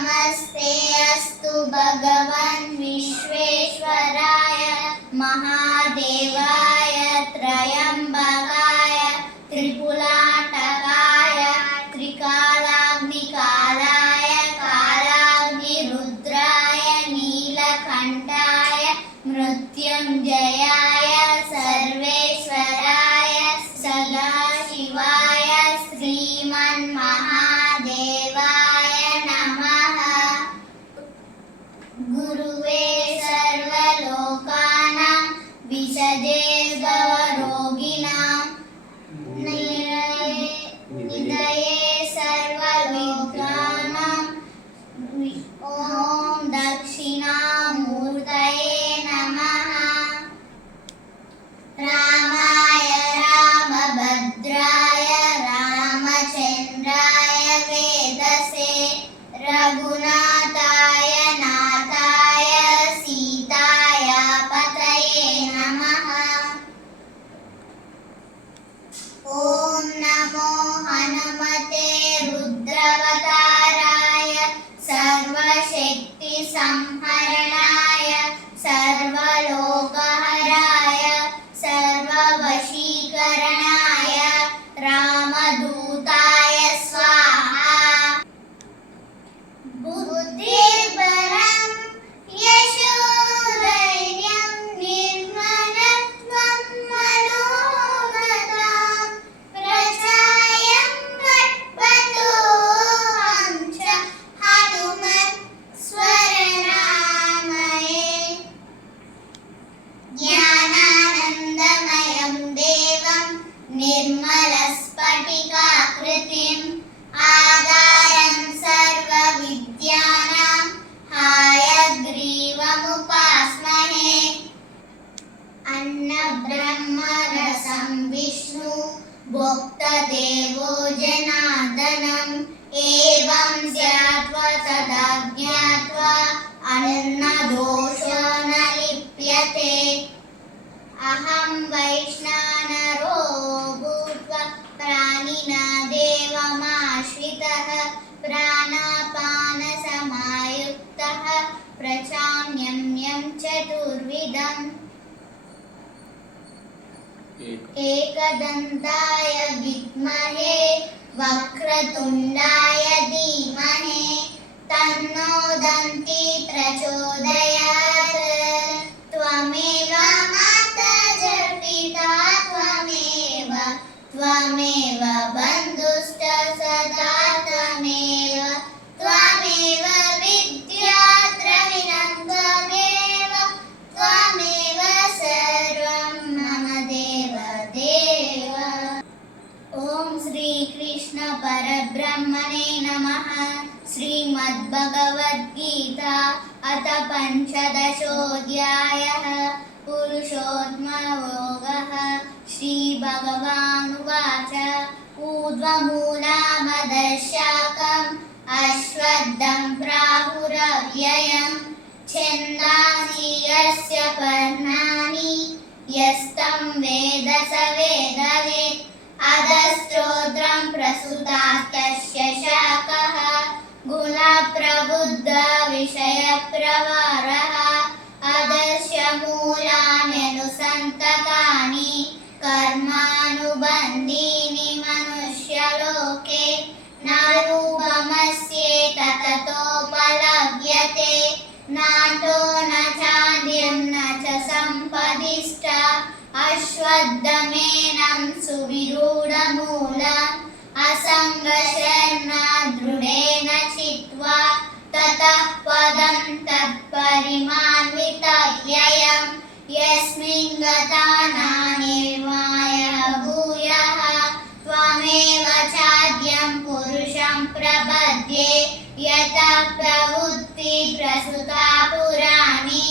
नमस्ते अस्तु भगवन् विश्वेश्वराय महादेवाय त्रयंबकाय त्रिपुराटकाय त्रिकालाग्निकालाय कालाग्निरुद्राय नीलकण्ठाय मृत्युञ्जयाय सर्वेश्वराय सदाशिवाय श्रीमन्महादेवाय नमः। गुरुवे सर्वलोकानां विषजे भवरोगिणां निधये सर्वविद्यानां ॐ दक्षिणामूर्तये नमः। रामाय रामभद्राय रामचन्द्राय वेदसे रघुनाथाय नाथाय सीताय पतये नमः। ॐ नमो हनुमते रुद्रावताराय सर्वशक्तिसंहरणाय सर्वलोकहराय सर्ववशीकरणाय रामदूताय स्वाहा। बुद्धिर्बलं यशोधैर्यं निर्मलत्वं मनोगतं प्रजायं वट्पतोऽहं च हनुमत् स्वरनामये। ज्ञानानन्दमयं देवं निर्मलस्फटिकाकृतिम् आधारं सर्वविद्यानां हयग्रीवमुपास्महे। अन्नब्रह्मरसं विष्णु भोक्तदेवो जनार्दनम् एवं ज्ञात्वा तदा ज्ञात्वा अन्नदोषो न लिप्यते। अहं वैष्णवनरो भूत्वा प्राणिना देवमाश्रितः प्राणापानसमायुक्तः प्रचाम्यं चतुर्विधम्। एकदन्ताय विद्महे वक्रतुण्डाय धीमहि तन्नो दन्ती प्रचोदयात्। त्वमेव माता जपिता त्वमेव बन्धुश्च सदा त्वमेव विद्या द्रविणं त्वमेव सर्वं मम देव। ॐ श्रीकृष्ण परब्रह्मणे नमः। श्रीमद्भगवद्गीता अथ पञ्चदशोऽध्यायः पुरुषोत्तमयोगः। श्रीभगवानुवाच ऊर्ध्वमूलामधःशाखम् अश्वत्थं प्राहुरव्ययम् छन्दांसि यस्य पर्णानि यस्तं वेद स वेदवित्। अधस्तोत्रं प्रसुतास्तस्य शाखः गुणप्रबुद्ध विषयप्रवरः। अधस्य मूलान्यनुसन्ततानि कर्मानुबन्धीनि मनुष्यलोके न रूपमस्येततोपलभ्यते नातो न चाद्यं न च सम्पदिष्टा। अश्वत्थमेनं सुविरूढमूलम् असङ्गशर्णा दृढेन चित्वा ततः पदं तत्परिमान्वितव्ययम् यस्मिन् गता नानिर्मायः भूयः। त्वमेव चाद्यं पुरुषं प्रपद्ये यतः प्रवृत्ति प्रसुता पुराणी।